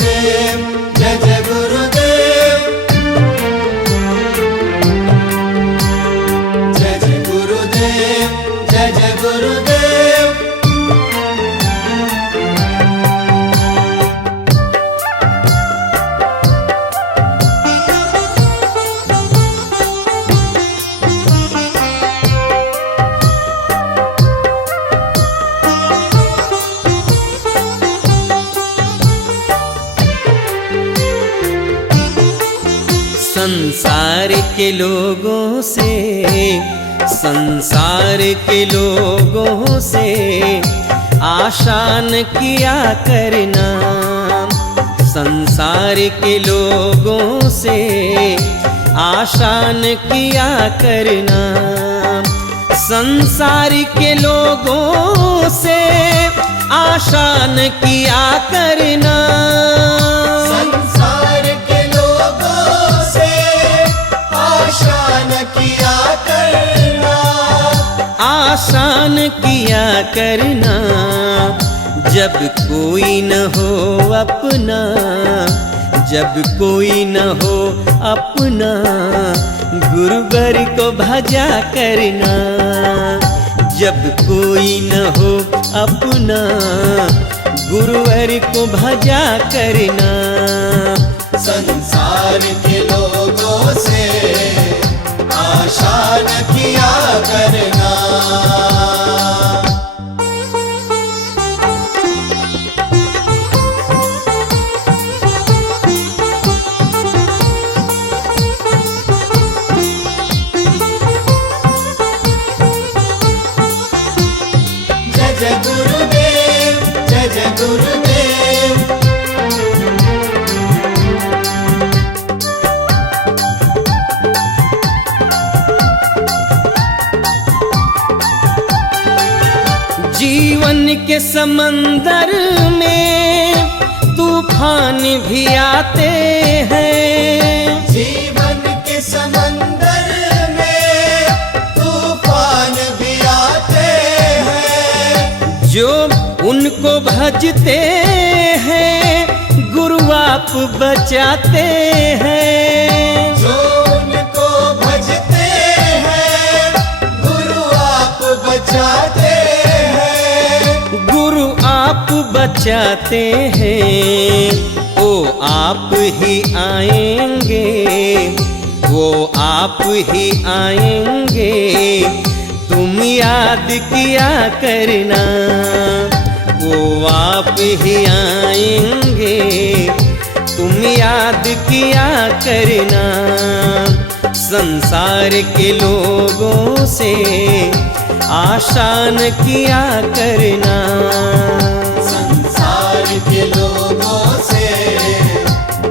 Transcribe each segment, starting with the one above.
गुरुदेव, जय जय गुरुदेव, जय जय गुरुदेव, जय जय गुरुदेव। संसार के लोगों से, संसार के लोगों से आसान किया करना, संसार के लोगों से आसान किया करना, संसार के लोगों से आसान किया करना, संसार के लोगों से आसान किया करना, आसान किया करना। जब कोई न हो अपना, जब कोई न हो अपना, गुरुवर को भजा करना, जब कोई न हो अपना, गुरुवर को भजा करना। संसार के लोगों से आसान किया करना। जय जय गुरुदेव, जय जय गुरुदेव, जीवन के समंदर में तूफान भी आते हैं, जीवन के समंदर में तूफान भी आते हैं, जो उनको भजते हैं गुरु आप बचाते हैं, जो उनको भजते हैं गुरु आप बचाते हैं, गुरु आप बचाते हैं। वो आप ही आएंगे, वो आप ही आएंगे, तुम याद किया करना, वो आप ही आएंगे, तुम याद किया करना। संसार के लोगों से आसान किया करना, संसार के लोगों से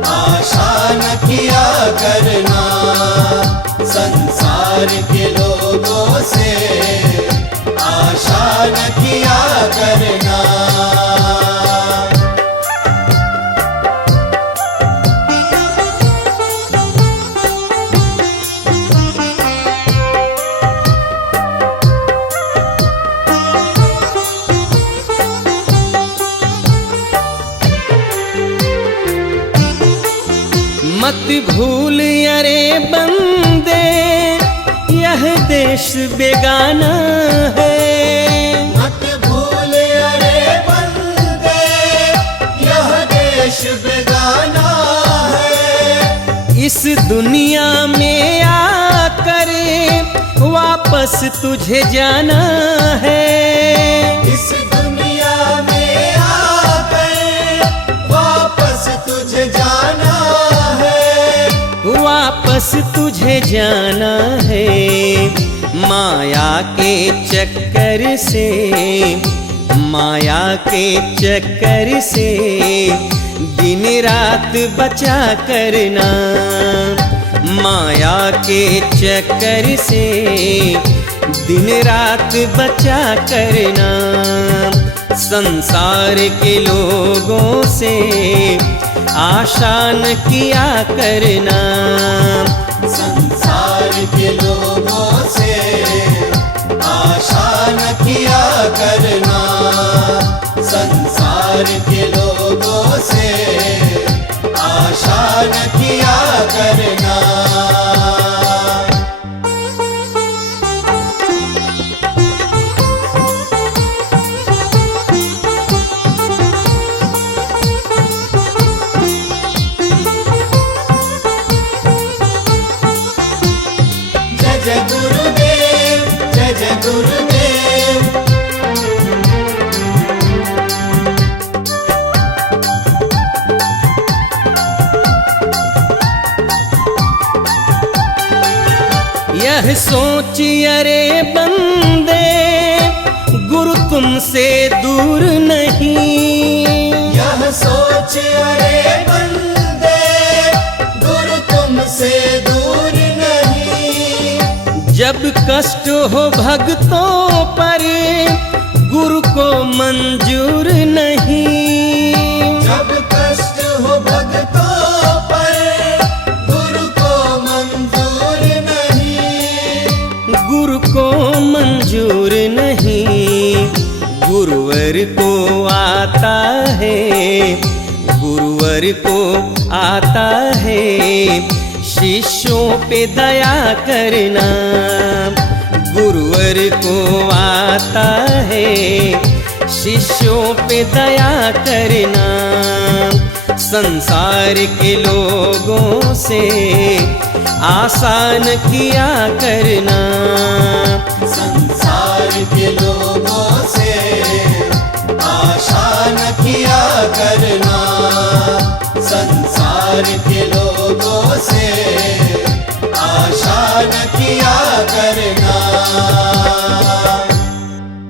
आसान किया करना, संसार के लोगों से आसान किया करना। मत भूल अरे बंदे यह देश बेगाना है, मत भूल अरे बंदे यह देश बेगाना है, इस दुनिया में आकर वापस तुझे जाना है, इस दुनिया में आकर वापस तुझे जाना है, वापस तुझे जाना है। माया के चक्कर से, माया के चक्कर से दिन रात बचा करना, माया के चक्कर से दिन रात बचा करना। संसार के लोगों से आसान किया करना, संसार के लोगों से आसान किया करना, संसार संसार के लोगों से आशा न किया करना। जय जय गुरुदेव, जय जय गुरुदेव। यह सोच अरे बंदे गुरु तुमसे दूर नहीं। यह सोच अरे बंदे गुरु तुमसे दूर नहीं। जब कष्ट हो भक्तों पर गुरु को मंजूर नहीं। जब कष्ट हो भक्तों पर गुरु को मंजूर नहीं। गुरु को मंजूर नहीं। गुरुवर को आता है, गुरुवर को आता है शिष्यों पे दया करना। गुरुवर को आता है शिष्यों पे दया करना। संसार के लोगों से आसान किया करना। संसार के लोगों से आशा न किया करना। संसार